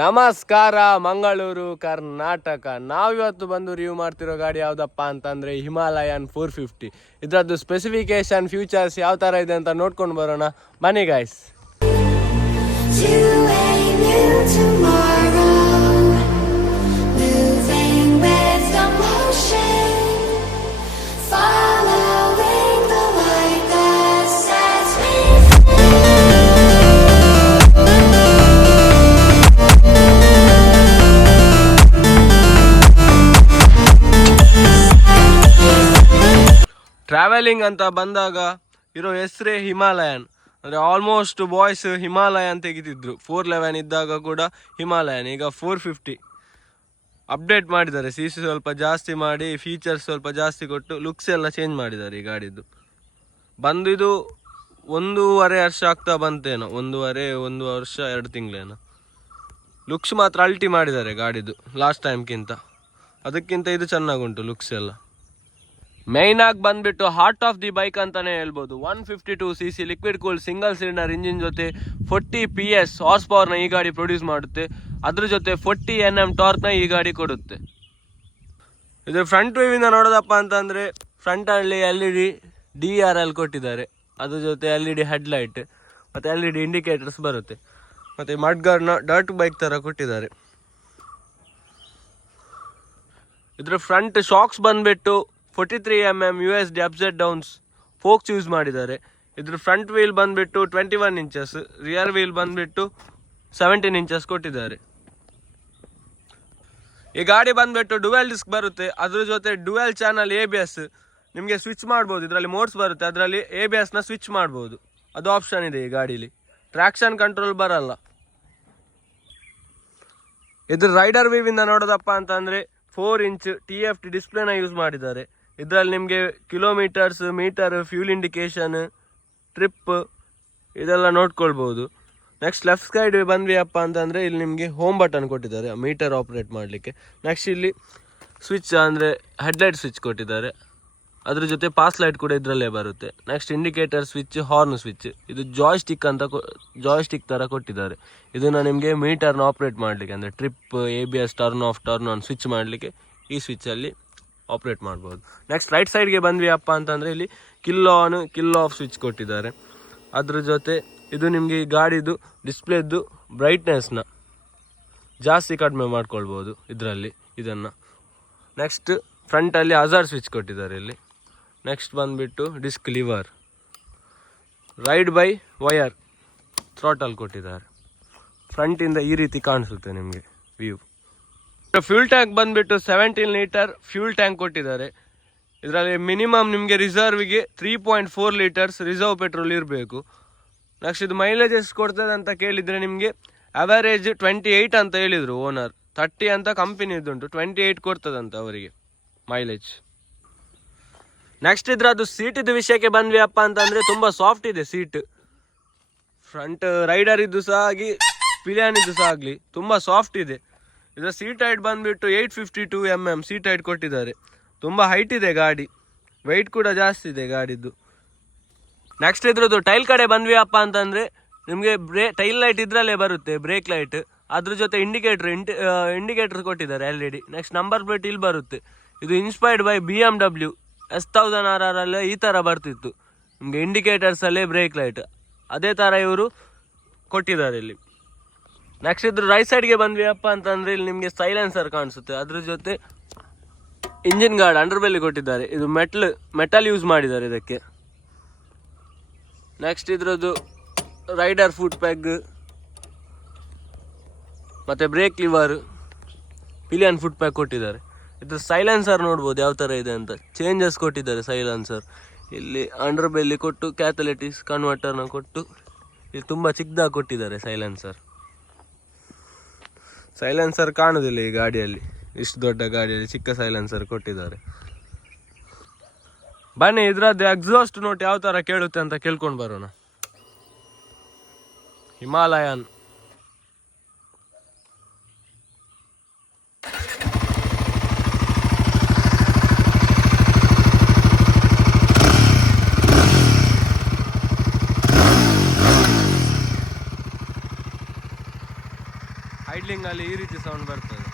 ನಮಸ್ಕಾರ ಮಂಗಳೂರು ಕರ್ನಾಟಕ. ನಾವಿವತ್ತು ಬಂದು ರಿವ್ಯೂ ಮಾಡ್ತಿರೋ ಗಾಡಿ ಯಾವುದಪ್ಪ ಅಂತಂದರೆ ಹಿಮಾಲಯನ್ 450. ಇದರದ್ದು ಸ್ಪೆಸಿಫಿಕೇಶನ್ ಫ್ಯೂಚರ್ಸ್ ಯಾವ ಥರ ಇದೆ ಅಂತ ನೋಡ್ಕೊಂಡು ಬರೋಣ ಬನ್ನಿ ಗೈಸ್. ಟ್ರಾವೆಲಿಂಗ್ ಅಂತ ಬಂದಾಗ ಇರೋ ಹೆಸರೇ ಹಿಮಾಲಯನ್. ಅಂದರೆ ಆಲ್ಮೋಸ್ಟ್ ಬಾಯ್ಸ್ ಹಿಮಾಲಯನ್ ತೆಗಿತಿದ್ರು. 411 ಇದ್ದಾಗ ಕೂಡ ಹಿಮಾಲಯನ್. ಈಗ 450 ಅಪ್ಡೇಟ್ ಮಾಡಿದ್ದಾರೆ. ಸಿ ಸ್ವಲ್ಪ ಜಾಸ್ತಿ ಮಾಡಿ, ಫೀಚರ್ಸ್ ಸ್ವಲ್ಪ ಜಾಸ್ತಿ ಕೊಟ್ಟು, ಲುಕ್ಸ್ ಎಲ್ಲ ಚೇಂಜ್ ಮಾಡಿದ್ದಾರೆ ಈ ಗಾಡಿದು. ಬಂದು ಇದು 1.5 ವರ್ಷ ಆಗ್ತಾ ಬಂತೇನೋ, ಒಂದು ವರ್ಷ 2 ತಿಂಗಳೇನೋ. ಲುಕ್ಸ್ ಮಾತ್ರ ಅಲ್ಟಿ ಮಾಡಿದ್ದಾರೆ ಗಾಡಿದು ಲಾಸ್ಟ್ ಟೈಮ್ಗಿಂತ. ಅದಕ್ಕಿಂತ ಇದು ಚೆನ್ನಾಗುಂಟು ಲುಕ್ಸ್ ಎಲ್ಲ. ಮೇಯ್ನ್ ಆಗಿ ಬಂದ್ಬಿಟ್ಟು ಹಾರ್ಟ್ ಆಫ್ ದಿ ಬೈಕ್ ಅಂತಾನೆ ಹೇಳ್ಬೋದು. 152cc liquid cool single cylinder engine ಜೊತೆ 40 PS ಹಾರ್ಸ್ ಪವರ್ನ ಈ ಗಾಡಿ ಪ್ರೊಡ್ಯೂಸ್ ಮಾಡುತ್ತೆ. ಅದ್ರ ಜೊತೆ 40 Nm ಟಾರ್ಕ್ನ ಈ ಗಾಡಿ ಕೊಡುತ್ತೆ. ಇದು ಫ್ರಂಟ್ ವ್ಯೂವಿಂದ ನೋಡೋದಪ್ಪ ಅಂತಂದರೆ ಫ್ರಂಟಲ್ಲಿ LED DRL ಕೊಟ್ಟಿದ್ದಾರೆ. ಅದ್ರ ಜೊತೆ LED ಹೆಡ್ಲೈಟ್ ಮತ್ತು LED ಇಂಡಿಕೇಟರ್ಸ್ ಬರುತ್ತೆ. ಮತ್ತು ಮಡ್ಗಾರ್ಡ್ನ ಡರ್ಟ್ ಬೈಕ್ ಥರ ಕೊಟ್ಟಿದ್ದಾರೆ. ಇದ್ರ ಫ್ರಂಟ್ ಶಾಕ್ಸ್ ಬಂದ್ಬಿಟ್ಟು 43 mm USD upset downs forks use ಮಾಡಿದ್ದಾರೆ. ಇದ್ರ ಫ್ರಂಟ್ ವೀಲ್ ಬಂದುಬಿಟ್ಟು 21 ಇಂಚಸ್, ರಿಯರ್ ವೀಲ್ ಬಂದುಬಿಟ್ಟು 17 ಇಂಚಸ್ ಕೊಟ್ಟಿದ್ದಾರೆ. ಈ ಗಾಡಿ ಬಂದುಬಿಟ್ಟು ಡುವೆಲ್ ಡಿಸ್ಕ್ ಬರುತ್ತೆ. ಅದ್ರ ಜೊತೆ ಡುವೆಲ್ ಚಾನಲ್ ABS ನಿಮಗೆ ಸ್ವಿಚ್ ಮಾಡ್ಬೋದು. ಇದರಲ್ಲಿ ಮೋಡ್ಸ್ ಬರುತ್ತೆ, ಅದರಲ್ಲಿ ABSನ ಸ್ವಿಚ್ ಮಾಡ್ಬೋದು. ಅದು ಆಪ್ಷನ್ ಇದೆ ಈ ಗಾಡೀಲಿ. ಟ್ರ್ಯಾಕ್ಷನ್ ಕಂಟ್ರೋಲ್ ಬರಲ್ಲ. ಇದ್ರ ರೈಡರ್ ವ್ಯೂವಿಂದ ನೋಡೋದಪ್ಪ ಅಂತಂದರೆ 4 ಇಂಚ್ TFT ಡಿಸ್ಪ್ಲೇನ ಯೂಸ್ ಮಾಡಿದ್ದಾರೆ. ಇದರಲ್ಲಿ ನಿಮಗೆ kilometres, meter, fuel indication, trip ಇದೆಲ್ಲ ನೋಡ್ಕೊಳ್ಬೋದು. ನೆಕ್ಸ್ಟ್ ಲೆಫ್ಟ್ ಸೈಡ್ ಬಂದ್ವಿ ಅಪ್ಪ ಅಂತಂದರೆ ಇಲ್ಲಿ ನಿಮಗೆ ಹೋಮ್ ಬಟನ್ ಕೊಟ್ಟಿದ್ದಾರೆ ಮೀಟರ್ ಆಪ್ರೇಟ್ ಮಾಡಲಿಕ್ಕೆ. ನೆಕ್ಸ್ಟ್ ಇಲ್ಲಿ ಸ್ವಿಚ್ ಅಂದರೆ ಹೆಡ್ಲೈಟ್ ಸ್ವಿಚ್ ಕೊಟ್ಟಿದ್ದಾರೆ. ಅದ್ರ ಜೊತೆ ಪಾಸ್ ಲೈಟ್ ಕೂಡ ಇದರಲ್ಲೇ ಬರುತ್ತೆ. Next indicator switch, horn switch. ಇದು ಜಾಯ್ಸ್ಟಿಕ್ ಥರ ಕೊಟ್ಟಿದ್ದಾರೆ. ಇದನ್ನು ನಿಮಗೆ ಮೀಟರ್ನ ಆಪ್ರೇಟ್ ಮಾಡಲಿಕ್ಕೆ, ಅಂದರೆ trip, ABS, turn off, turn on switch ಮಾಡಲಿಕ್ಕೆ ಈ ಸ್ವಿಚ್ಚಲ್ಲಿ ಆಪ್ರೇಟ್ ಮಾಡ್ಬೋದು. ನೆಕ್ಸ್ಟ್ ರೈಟ್ ಸೈಡ್ಗೆ ಬಂದ್ವಿ ಅಪ್ಪ ಅಂತಂದರೆ ಇಲ್ಲಿ kill on, kill off switch ಕೊಟ್ಟಿದ್ದಾರೆ. ಅದ್ರ ಜೊತೆ ಇದು ನಿಮಗೆ ಈ ಗಾಡಿದು ಡಿಸ್ಪ್ಲೇದು ಬ್ರೈಟ್ನೆಸ್ನ ಜಾಸ್ತಿ ಕಡಿಮೆ ಮಾಡ್ಕೊಳ್ಬೋದು ಇದರಲ್ಲಿ ಇದನ್ನು. ನೆಕ್ಸ್ಟ್ ಫ್ರಂಟಲ್ಲಿ ಹಜಾರ್ ಸ್ವಿಚ್ ಕೊಟ್ಟಿದ್ದಾರೆ ಇಲ್ಲಿ. ನೆಕ್ಸ್ಟ್ ಬಂದುಬಿಟ್ಟು disc lever, ride by wire throttle ಕೊಟ್ಟಿದ್ದಾರೆ. ಫ್ರಂಟಿಂದ ಈ ರೀತಿ ಕಾಣಿಸುತ್ತೆ ನಿಮಗೆ ವ್ಯೂ. ಫ್ಯೂಲ್ ಟ್ಯಾಂಕ್ ಬಂದುಬಿಟ್ಟು 17 ಲೀಟರ್ ಫ್ಯೂಲ್ ಟ್ಯಾಂಕ್ ಕೊಟ್ಟಿದ್ದಾರೆ. ಇದರಲ್ಲಿ ಮಿನಿಮಮ್ ನಿಮಗೆ ರಿಸರ್ವಿಗೆ 3.4 ಲೀಟರ್ಸ್ ರಿಸರ್ವ್ ಪೆಟ್ರೋಲ್ ಇರಬೇಕು. ನೆಕ್ಸ್ಟ್ ಇದು ಮೈಲೇಜ್ ಎಷ್ಟು ಕೊಡ್ತದೆ ಅಂತ ಕೇಳಿದರೆ ನಿಮಗೆ ಅವರೇಜ್ 28 ಅಂತ ಹೇಳಿದರು ಓನರ್. 30 ಅಂತ ಕಂಪನಿದುಂಟು, 28 ಕೊಡ್ತದಂತ ಅವರಿಗೆ ಮೈಲೇಜ್. ನೆಕ್ಸ್ಟ್ ಇದ್ರದ್ದು ಸೀಟಿದ್ದು ವಿಷಯಕ್ಕೆ ಬಂದ್ವಿ ಅಪ್ಪ ಅಂತಂದರೆ ತುಂಬ ಸಾಫ್ಟ್ ಇದೆ ಸೀಟ್. ಫ್ರಂಟ್ ರೈಡರ್ ಇದ್ದು ಸಹ ಆಗಿ, ಪಿಲಿಯನ್ ಇದ್ದು ಸಹ ಆಗಲಿ, ತುಂಬ ಸಾಫ್ಟ್ ಇದೆ. ಇದರ ಸೀಟ್ ಹೈಟ್ ಬಂದುಬಿಟ್ಟು 852 mm ಸೀಟ್ ಹೈಟ್ ಕೊಟ್ಟಿದ್ದಾರೆ. ತುಂಬ ಹೈಟ್ ಇದೆ ಗಾಡಿ, ವೆಯ್ಟ್ ಕೂಡ ಜಾಸ್ತಿ ಇದೆ ಗಾಡಿದ್ದು. ನೆಕ್ಸ್ಟ್ ಇದ್ರದ್ದು ಟೈಲ್ ಕಡೆ ಬಂದ್ವಿ ಅಪ್ಪ ಅಂತಂದರೆ ನಿಮಗೆ ಟೈಲ್ ಲೈಟ್ ಇದರಲ್ಲೇ ಬರುತ್ತೆ, ಬ್ರೇಕ್ ಲೈಟ್. ಅದ್ರ ಜೊತೆ ಇಂಡಿಕೇಟರ್ ಕೊಟ್ಟಿದ್ದಾರೆ LED. ನೆಕ್ಸ್ಟ್ ನಂಬರ್ ಪ್ಲೇಟ್ ಇಲ್ಲಿ ಬರುತ್ತೆ. ಇದು ಇನ್ಸ್ಪೈರ್ಡ್ ಬೈ BMW S1000RR ಈ ಥರ ಬರ್ತಿತ್ತು ನಿಮಗೆ ಇಂಡಿಕೇಟರ್ಸಲ್ಲೇ ಬ್ರೇಕ್ ಲೈಟ್. ಅದೇ ಥರ ಇವರು ಕೊಟ್ಟಿದ್ದಾರೆ ಇಲ್ಲಿ. ನೆಕ್ಸ್ಟ್ ಇದ್ರ ರೈಟ್ ಸೈಡ್ಗೆ ಬಂದ್ವಿ ಅಪ್ಪ ಅಂತಂದರೆ ಇಲ್ಲಿ ನಿಮಗೆ ಸೈಲೆನ್ಸರ್ ಕಾಣಿಸುತ್ತೆ. ಅದ್ರ ಜೊತೆ ಇಂಜಿನ್ ಗಾರ್ಡ್ ಅಂಡರ್ ಬೆಲ್ಲಿ ಕೊಟ್ಟಿದ್ದಾರೆ. ಇದು ಮೆಟಲ್ ಯೂಸ್ ಮಾಡಿದ್ದಾರೆ ಇದಕ್ಕೆ. ನೆಕ್ಸ್ಟ್ ಇದ್ರದ್ದು ರೈಡರ್ ಫುಟ್ ಪ್ಯಾಗ್ ಮತ್ತು ಬ್ರೇಕ್ ಲಿವರ್, ಪಿಲಿಯನ್ ಫುಟ್ ಪ್ಯಾಗ್ ಕೊಟ್ಟಿದ್ದಾರೆ. ಇದು ಸೈಲೆನ್ಸರ್ ನೋಡ್ಬೋದು ಯಾವ ಥರ ಇದೆ ಅಂತ. ಚೇಂಜಸ್ ಕೊಟ್ಟಿದ್ದಾರೆ ಸೈಲೆನ್ಸರ್. ಇಲ್ಲಿ ಅಂಡರ್ ಬೆಲ್ಲಿ ಕೊಟ್ಟು ಕ್ಯಾಥಲೆಟಿಕ್ಸ್ ಕನ್ವರ್ಟರ್ನ ಕೊಟ್ಟು ಇಲ್ಲಿ ತುಂಬ ಚಿಕ್ಕದಾಗಿ ಕೊಟ್ಟಿದ್ದಾರೆ ಸೈಲೆನ್ಸರ್ ಕಾಣೋದಿಲ್ಲ ಈ ಗಾಡಿಯಲ್ಲಿ. ಇಷ್ಟು ದೊಡ್ಡ ಗಾಡಿಯಲ್ಲಿ ಚಿಕ್ಕ ಸೈಲೆನ್ಸರ್ ಕೊಟ್ಟಿದ್ದಾರೆ. ಬನ್ನಿ ಇದರದ್ದು ಎಕ್ಸಾಸ್ಟ್ ನೋಟ್ ಯಾವ ಥರ ಕೇಳುತ್ತೆ ಅಂತ ಕೇಳ್ಕೊಂಡು ಬರೋಣ. ಹಿಮಾಲಯನ್ ಸ್ಟಾರ್ಟಿಂಗ್ ಅಲ್ಲಿ ಈ ರೀತಿ ಸೌಂಡ್ ಬರ್ತದೆ.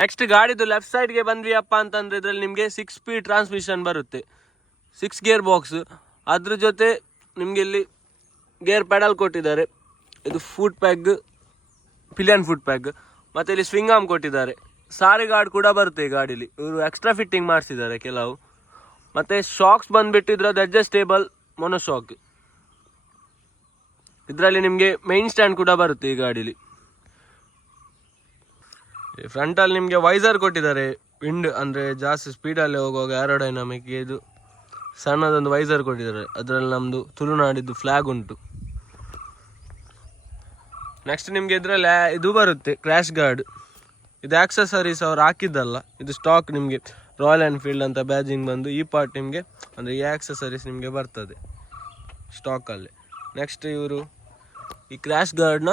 ನೆಕ್ಸ್ಟ್ ಗಾಡಿದು ಲೆಫ್ಟ್ ಸೈಡ್ಗೆ ಬಂದ್ವಿ ಅಪ್ಪ ಅಂತಂದ್ರೆ ಇದ್ರಲ್ಲಿ ನಿಮಗೆ 6 ಸ್ಪೀಡ್ ಟ್ರಾನ್ಸ್ಮಿಷನ್ ಬರುತ್ತೆ, 6 ಗೇರ್ ಬಾಕ್ಸ್. ಅದ್ರ ಜೊತೆ ನಿಮಗೆ ಇಲ್ಲಿ ಗೇರ್ ಪೆಡಲ್ ಕೊಟ್ಟಿದ್ದಾರೆ. ಇದು ಫುಟ್ ಪ್ಯಾಗ್, ಪಿಲಿಯನ್ ಫುಟ್ ಪ್ಯಾಗ್, ಮತ್ತು ಇಲ್ಲಿ ಸ್ವಿಂಗ್ ಆರ್ಮ್ ಕೊಟ್ಟಿದ್ದಾರೆ. ಸಾರಿ ಗಾರ್ಡ್ ಕೂಡ ಬರುತ್ತೆ ಈ ಗಾಡೀಲಿ, ಇವರು ಎಕ್ಸ್ಟ್ರಾ ಫಿಟ್ಟಿಂಗ್ ಮಾಡಿಸಿದ್ದಾರೆ ಕೆಲವು. ಮತ್ತು ಶಾಕ್ಸ್ ಬಂದುಬಿಟ್ಟು ಇದ್ರದ್ದು ಅಡ್ಜಸ್ಟೇಬಲ್ ಮೊನೋಶಾಕ್. ಇದರಲ್ಲಿ ನಿಮಗೆ ಮೈನ್ ಸ್ಟ್ಯಾಂಡ್ ಕೂಡ ಬರುತ್ತೆ ಈ ಗಾಡೀಲಿ. ಫ್ರಂಟಲ್ಲಿ ನಿಮಗೆ ವೈಸರ್ ಕೊಟ್ಟಿದ್ದಾರೆ, ವಿಂಡ್ ಅಂದರೆ ಜಾಸ್ತಿ ಸ್ಪೀಡಲ್ಲಿ ಹೋಗುವಾಗ ಏರೋಡೈನಾಮಿಕ್ಗೆ ಇದು ಸಣ್ಣದೊಂದು ವೈಸರ್ ಕೊಟ್ಟಿದ್ದಾರೆ. ಅದರಲ್ಲಿ ನಮ್ಮದು ತುಳುನಾಡಿದ್ದು ಫ್ಲ್ಯಾಗ್ ಉಂಟು. ನೆಕ್ಸ್ಟ್ ನಿಮಗೆ ಇದರಲ್ಲಿ ಇದು ಬರುತ್ತೆ ಕ್ರ್ಯಾಶ್ ಗಾರ್ಡ್. ಇದು ಆಕ್ಸೆಸರೀಸ್ ಅವ್ರು ಹಾಕಿದ್ದಲ್ಲ, ಇದು ಸ್ಟಾಕ್. ನಿಮಗೆ ರಾಯಲ್ ಎನ್ಫೀಲ್ಡ್ ಅಂತ ಬ್ಯಾಜಿಂಗ್ ಬಂದು ಈ ಪಾರ್ಟ್ ನಿಮಗೆ ಅಂದರೆ ಈ ಆಕ್ಸೆಸರೀಸ್ ನಿಮಗೆ ಬರ್ತದೆ ಸ್ಟಾಕಲ್ಲಿ. ನೆಕ್ಸ್ಟ್ ಇವರು ಈ ಕ್ರ್ಯಾಶ್ ಗಾರ್ಡ್ನ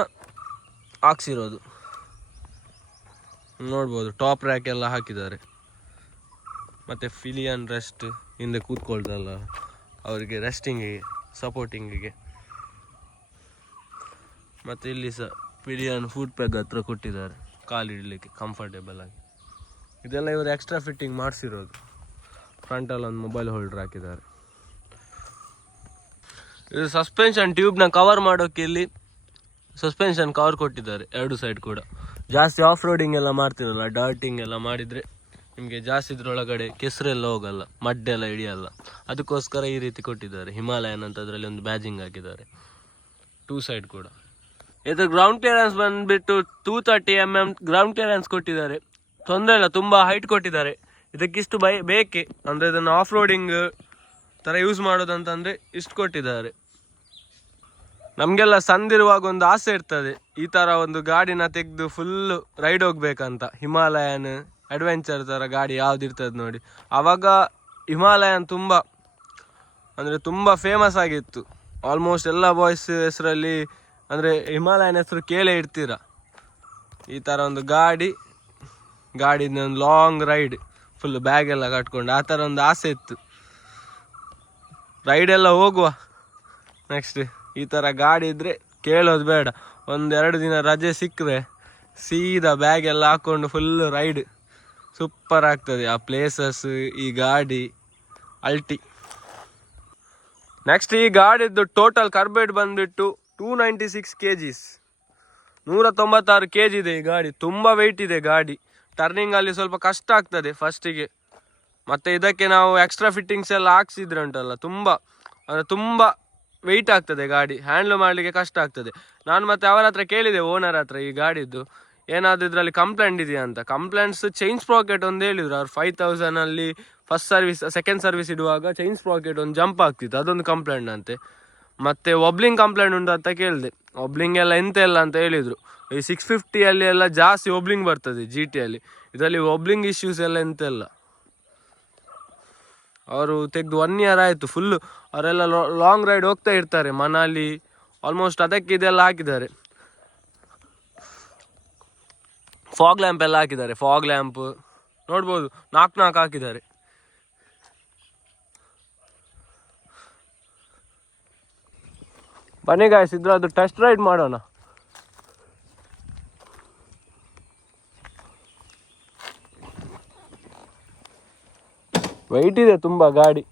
ಹಾಕ್ಸಿರೋದು ನೋಡ್ಬೋದು. ಟಾಪ್ ರ್ಯಾಕ್ ಎಲ್ಲ ಹಾಕಿದ್ದಾರೆ. ಮತ್ತು ಪಿಲಿಯನ್ ರೆಸ್ಟ್ ಹಿಂದೆ ಕೂತ್ಕೊಳ್ತಲ್ಲ ಅವರಿಗೆ ರೆಸ್ಟಿಂಗಿಗೆ, ಸಪೋರ್ಟಿಂಗಿಗೆ. ಮತ್ತು ಇಲ್ಲಿ ಸಹ ಪಿಲಿಯನ್ ಫುಟ್ ಪ್ಯಾಗ್ ಹತ್ರ ಕೊಟ್ಟಿದ್ದಾರೆ ಕಾಲಿಡಲಿಕ್ಕೆ ಕಂಫರ್ಟೇಬಲ್ ಆಗಿ. ಇದೆಲ್ಲ ಇವರು ಎಕ್ಸ್ಟ್ರಾ ಫಿಟ್ಟಿಂಗ್ ಮಾಡಿಸಿರೋದು. ಫ್ರಂಟಲ್ಲಿ ಒಂದು ಮೊಬೈಲ್ ಹೋಲ್ಡರ್ ಹಾಕಿದ್ದಾರೆ. ಇದು ಸಸ್ಪೆನ್ಷನ್ ಟ್ಯೂಬ್ನ ಕವರ್ ಮಾಡೋಕ್ಕೆ ಇಲ್ಲಿ ಸಸ್ಪೆನ್ಷನ್ ಕವರ್ ಕೊಟ್ಟಿದ್ದಾರೆ ಎರಡು ಸೈಡ್ ಕೂಡ. ಜಾಸ್ತಿ ಆಫ್ ರೋಡಿಂಗ್ ಎಲ್ಲ ಮಾಡ್ತಿರಲ್ಲ, ಡರ್ಟಿಂಗ್ ಎಲ್ಲ ಮಾಡಿದರೆ ನಿಮಗೆ ಜಾಸ್ತಿ ಇದ್ರೊಳಗಡೆ ಕೆಸರೆಲ್ಲ ಹೋಗಲ್ಲ, ಮಡ್ಡೆಲ್ಲ ಹಿಡಿಯಲ್ಲ. ಅದಕ್ಕೋಸ್ಕರ ಈ ರೀತಿ ಕೊಟ್ಟಿದ್ದಾರೆ. ಹಿಮಾಲಯನ್ ಅಂತ ಅದರಲ್ಲಿ ಒಂದು ಬ್ಯಾಜಿಂಗ್ ಹಾಕಿದ್ದಾರೆ 2 ಸೈಡ್ ಕೂಡ. ಇದು ಗ್ರೌಂಡ್ ಕ್ಲಿಯರೆನ್ಸ್ ಬಂದುಬಿಟ್ಟು 230 mm ಗ್ರೌಂಡ್ ಕ್ಲಿಯರೆನ್ಸ್ ಕೊಟ್ಟಿದ್ದಾರೆ. ತೊಂದರೆ ಇಲ್ಲ, ತುಂಬ ಹೈಟ್ ಕೊಟ್ಟಿದ್ದಾರೆ. ಇದಕ್ಕಿಷ್ಟು ಬೇಕೆ ಅಂದರೆ ಇದನ್ನು ಆಫ್ ರೋಡಿಂಗ್ ಥರ ಯೂಸ್ ಮಾಡೋದಂತಂದರೆ ಇಷ್ಟು ಕೊಟ್ಟಿದ್ದಾರೆ. ನಮಗೆಲ್ಲ ಸಂದಿರುವಾಗ ಒಂದು ಆಸೆ ಇರ್ತದೆ ಈ ಥರ ಒಂದು ಗಾಡಿನ ತೆಗೆದು ಫುಲ್ಲು ರೈಡ್ ಹೋಗ್ಬೇಕಂತ. ಹಿಮಾಲಯನ್ ಅಡ್ವೆಂಚರ್ ಥರ ಗಾಡಿ ಯಾವುದಿರ್ತದೆ ನೋಡಿ. ಆವಾಗ ಹಿಮಾಲಯನ್ ತುಂಬ ಫೇಮಸ್ ಆಗಿತ್ತು. ಆಲ್ಮೋಸ್ಟ್ ಎಲ್ಲ ಬಾಯ್ಸ್ ಹೆಸರಲ್ಲಿ ಅಂದರೆ ಹಿಮಾಲಯನ್ ಹೆಸರು ಕೇಳೇ ಇರ್ತೀರ. ಈ ಥರ ಒಂದು ಗಾಡಿನ ಒಂದು ಲಾಂಗ್ ರೈಡ್ ಫುಲ್ ಬ್ಯಾಗೆಲ್ಲ ಕಟ್ಕೊಂಡು ಆ ಥರ ಒಂದು ಆಸೆ ಇತ್ತು. ರೈಡೆಲ್ಲ ಹೋಗುವ ನೆಕ್ಸ್ಟ್. ಈ ಥರ ಗಾಡಿ ಇದ್ದರೆ ಕೇಳೋದು ಬೇಡ. 1-2 ದಿನ ರಜೆ ಸಿಕ್ಕರೆ ಸೀದಾ ಬ್ಯಾಗೆಲ್ಲ ಹಾಕ್ಕೊಂಡು ಫುಲ್ಲು ರೈಡ್ ಸೂಪರ್ ಆಗ್ತದೆ. ಆ ಪ್ಲೇಸಸ್, ಈ ಗಾಡಿ ಅಲ್ಟಿ. ನೆಕ್ಸ್ಟ್ ಈ ಗಾಡಿದ್ದು ಟೋಟಲ್ ಕಾರ್ಬೇಟ್ ಬಂದುಬಿಟ್ಟು 296 kgs, 196 kg ಇದೆ ಈ ಗಾಡಿ. ತುಂಬ ವೆಯ್ಟ್ ಇದೆ ಗಾಡಿ. ಟರ್ನಿಂಗಲ್ಲಿ ಸ್ವಲ್ಪ ಕಷ್ಟ ಆಗ್ತದೆ ಫಸ್ಟಿಗೆ. ಮತ್ತು ಇದಕ್ಕೆ ನಾವು ಎಕ್ಸ್ಟ್ರಾ ಫಿಟ್ಟಿಂಗ್ಸ್ ಎಲ್ಲ ಹಾಕ್ಸಿದ್ರೆ ಉಂಟಲ್ಲ ತುಂಬ ವೆಯ್ಟ್ ಆಗ್ತದೆ ಗಾಡಿ. ಹ್ಯಾಂಡ್ಲ್ ಮಾಡಲಿಕ್ಕೆ ಕಷ್ಟ ಆಗ್ತದೆ. ನಾನು ಮತ್ತೆ ಅವರ ಹತ್ರ ಕೇಳಿದೆ, ಓನರ್ ಹತ್ರ, ಈ ಗಾಡಿದ್ದು ಏನಾದರೂ ಇದರಲ್ಲಿ ಕಂಪ್ಲೇಂಟ್ ಇದೆಯಾ ಅಂತ. ಕಂಪ್ಲೇಂಟ್ಸ್ ಚೈನ್ ಸ್ಪ್ರಾಕೆಟ್ ಒಂದು ಹೇಳಿದ್ರು ಅವ್ರು. 5000ಅಲ್ಲಿ ಫಸ್ಟ್ ಸರ್ವಿಸ್ ಸೆಕೆಂಡ್ ಸರ್ವಿಸ್ ಇಡುವಾಗ ಚೈನ್ ಸ್ಪ್ರಾಕೆಟ್ ಒಂದು ಜಂಪ್ ಆಗ್ತಿತ್ತು, ಅದೊಂದು ಕಂಪ್ಲೇಂಟ್ ಅಂತೆ. ಮತ್ತು ಒಬ್ಲಿಂಗ್ ಕಂಪ್ಲೇಂಟ್ ಉಂಟು ಅಂತ ಕೇಳಿದೆ. ಒಬ್ಲಿಂಗ್ ಎಲ್ಲ ಎಂತ ಇಲ್ಲ ಅಂತ ಹೇಳಿದರು. ಈ 650 ಎಲ್ಲ ಜಾಸ್ತಿ ಒಬ್ಲಿಂಗ್ ಬರ್ತದೆ GTಯಲ್ಲಿ. ಇದರಲ್ಲಿ ಒಬ್ಲಿಂಗ್ ಇಶ್ಯೂಸ್ ಎಲ್ಲ ಎಂತೆಲ್ಲ. ಅವರು ತೆಗೆದು 1 year ಆಯಿತು ಫುಲ್ಲು. ಅವರೆಲ್ಲ ಲಾಂಗ್ ರೈಡ್ ಹೋಗ್ತಾ ಇರ್ತಾರೆ, ಮನಾಲಿ ಆಲ್ಮೋಸ್ಟ್. ಅದಕ್ಕೆ ಇದೆಲ್ಲ ಹಾಕಿದ್ದಾರೆ, ಫಾಗ್ ಲ್ಯಾಂಪ್ ಎಲ್ಲ ಹಾಕಿದ್ದಾರೆ. ಫಾಗ್ ಲ್ಯಾಂಪ್ ನೋಡ್ಬೋದು, 4 ಹಾಕಿದ್ದಾರೆ. ಬನ್ನಿ ಗಾಯ್ಸ್, ಇದ್ರದ್ದು ಟೆಸ್ಟ್ ರೈಡ್ ಮಾಡೋಣ. ವೆಯ್ಟ್ ಇದೆ ತುಂಬ ಗಾಡಿ.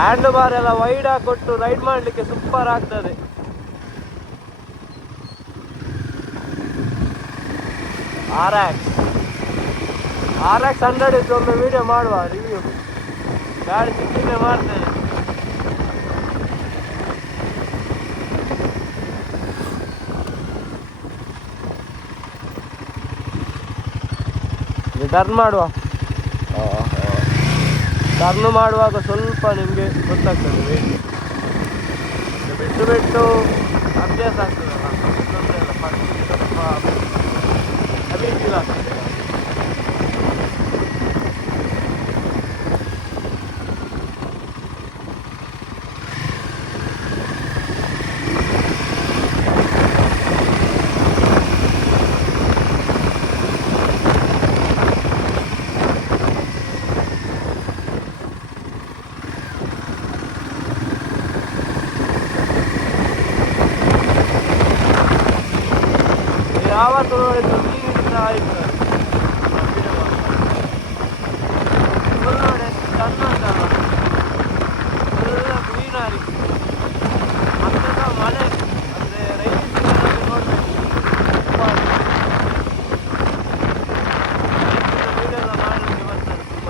ಹ್ಯಾಂಡ್ ಬಾರ್ ಎಲ್ಲ ವೈಡ್ ಆಗಿ ಕೊಟ್ಟು ರೈಡ್ ಮಾಡಲಿಕ್ಕೆ ಸೂಪರ್ ಆಗ್ತದೆ. RX 100 ಇದ್ದು ಒಮ್ಮೆ ವಿಡಿಯೋ ಮಾಡುವ ರಿವ್ಯೂ. ಗಾಡಿ ಸಿಕ್ಕಿದ್ರೆ ಮಾಡ್ತೇನೆ. ಟರ್ನ್ ಮಾಡುವ. ಟರ್ನ್ ಮಾಡುವಾಗ ಸ್ವಲ್ಪ ನಿಮಗೆ ಗೊತ್ತಾಗ್ತದೆ ವೇಟ್. ಬಿಟ್ಟು ಬಿಟ್ಟು ಅಭ್ಯಾಸ ಆಗ್ತದಲ್ಲ, ತೊಂದರೆ ಇಲ್ಲ. ಫಸ್ಟ್ ಸ್ವಲ್ಪ ಹೆವಿ ಫೀಲ್ ಆಗ್ತದೆ. ಯಾವತ್ತು ನೋಡಿದ್ರು ನೀರಿನ ಆಯ್ತು ನೋಡಿ, ಚೆಂದ ಉಂಟಲ್ಲ, ಎಲ್ಲ ಗ್ರೀನರಿ. ಮತ್ತೆ ಮಳೆ ಅಂದರೆ ರೈನ್ ಸೀಸನಲ್ಲಿ ನೋಡಬೇಕು. ವೀಡಿಯೋಲ್ಲ ಮಾಡಲಿಕ್ಕೆ ಬರ್ತದೆ ತುಂಬ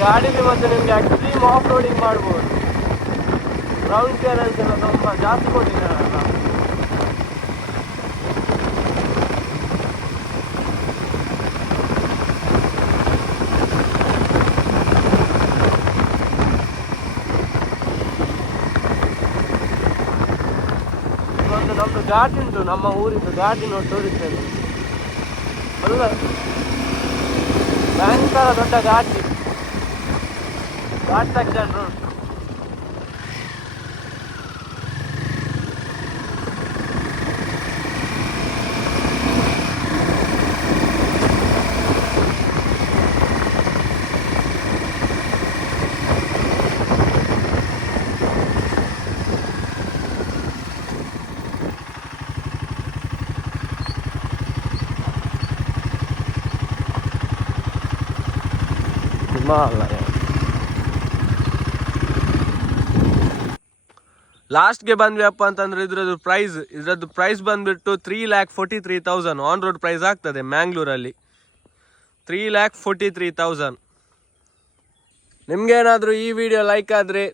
ಗಾಡೀಲಿ. ಮತ್ತೆ ನಿಮಗೆ ಎಕ್ಸ್ಟ್ರೀಮ್ ಆಫ್ ರೋಡಿಂಗ್ ಮಾಡ್ಬೋದು. ಗ್ರೌಂಡ್ ಕ್ಲಿಯರೆನ್ಸ್ ಎಲ್ಲ ತುಂಬ ಜಾಸ್ತಿ ಕೊಟ್ಟಿದ್ದಾರಲ್ಲ. ಒಂದು ನಮ್ಮದು ಘಾಟಿ ಉಂಟು, ನಮ್ಮ ಊರಿದ್ದು ಘಾಟಿ ನೋಡಿ ತೋರಿಸ್ತೇನೆ. ಅಲ್ಲ, ಭಯಂಕರ ದೊಡ್ಡ ಘಾಟಿ. Ghat section road. ಲಾಸ್ಟ್ಗೆ ಬಂದ್ವಿ ಅಪ್ಪ ಅಂತಂದ್ರೆ ಇದ್ರದ್ದು ಪ್ರೈಸ್ ಬಂದ್ಬಿಟ್ಟು 3,43,000 ಆನ್ ರೋಡ್ ಪ್ರೈಸ್ ಆಗ್ತದೆ ಮ್ಯಾಂಗ್ಳೂರಲ್ಲಿ. 3,43,000. ನಿಮ್ಗೇನಾದರೂ ಈ ವಿಡಿಯೋ ಲೈಕ್ ಆದರೆ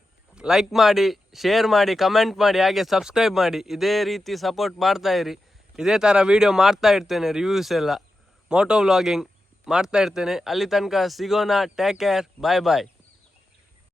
ಲೈಕ್ ಮಾಡಿ, ಶೇರ್ ಮಾಡಿ, ಕಮೆಂಟ್ ಮಾಡಿ, ಹಾಗೆ ಸಬ್ಸ್ಕ್ರೈಬ್ ಮಾಡಿ. ಇದೇ ರೀತಿ ಸಪೋರ್ಟ್ ಮಾಡ್ತಾ ಇರಿ. ಇದೇ ಥರ ವಿಡಿಯೋ ಮಾಡ್ತಾ ಇರ್ತೇನೆ, ರಿವ್ಯೂಸ್ ಎಲ್ಲ, ಮೋಟೋ ವ್ಲಾಗಿಂಗ್ ಮಾಡ್ತಾ ಇರ್ತೇನೆ. ಅಲ್ಲಿ ತನಕ ಸಿಗೋಣ. ಟೇಕ್ ಕೇರ್, ಬಾಯ್ ಬಾಯ್.